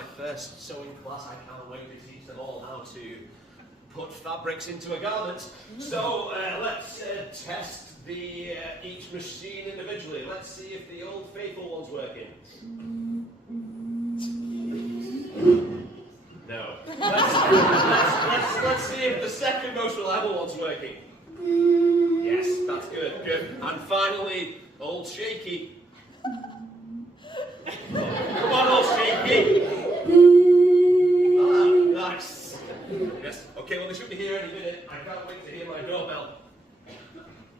my first sewing class. I can't wait to teach them all how to put fabrics into a garment. So let's test the each machine individually. Let's see if the Old Faithful one's working. No. Let's see if the second most reliable one's working. Yes, that's good, good. And finally, Old Shaky. Come on, Old Shaky. Ah, nice. Yes. Okay, well, they should be here any minute. I can't wait to hear my doorbell.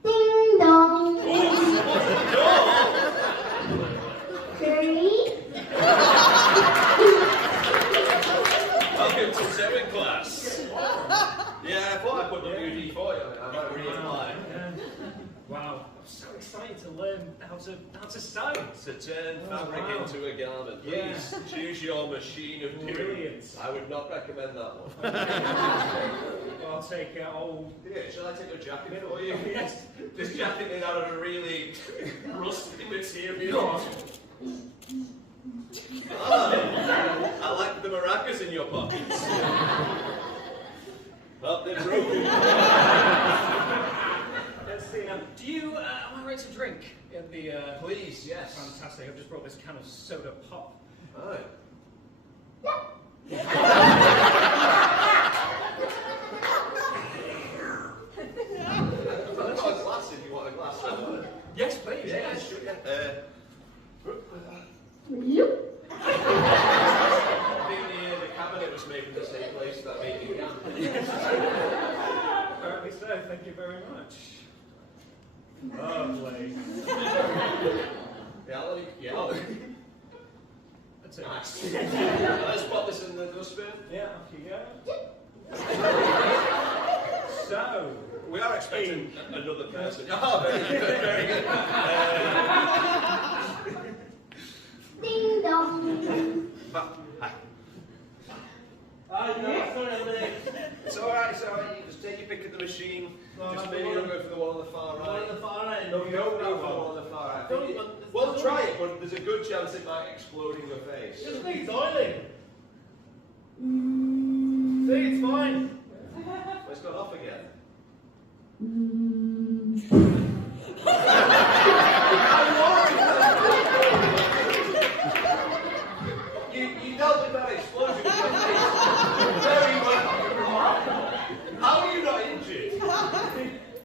Ding dong. Oh, someone's at the door. Three. Welcome to sewing class. Yeah, I thought I put WD-40 on it. I might reapply. Wow, I'm so excited to learn how to sew. To turn fabric into a garment. Please Yeah. choose your machine of doom. Brilliant. I would not recommend that one. I'll take old. Yeah, shall I take your jacket for you? Yes. This jacket made out of a really rusty Go material. on. Ah, I like the maracas in your pockets. Well, they're broken. Let's see now. Do you? Am I ready to drink? In the. Please, yes. Fantastic. I've just brought this can of soda pop. Right. I've got a glass if you want a glass. Yes, please. Yeah, Yes. sure. Loop. I think the cabinet was made in the same place that made you can. Apparently so. Thank you very much. Lovely. Yeah. That's it. Nice. Let's pop this in the dustbin. Yeah, off you go. So, We are expecting another person. Oh, very good, very good. Ding dong. Hi. It's alright, it's alright. You just take your pick of the machine. Just maybe don't go for the one on the far right. No, you don't go for the one on the far right. Well, try it, but there's a good chance it might explode in your face. Just me tiling. See, it's fine. It's gone off again.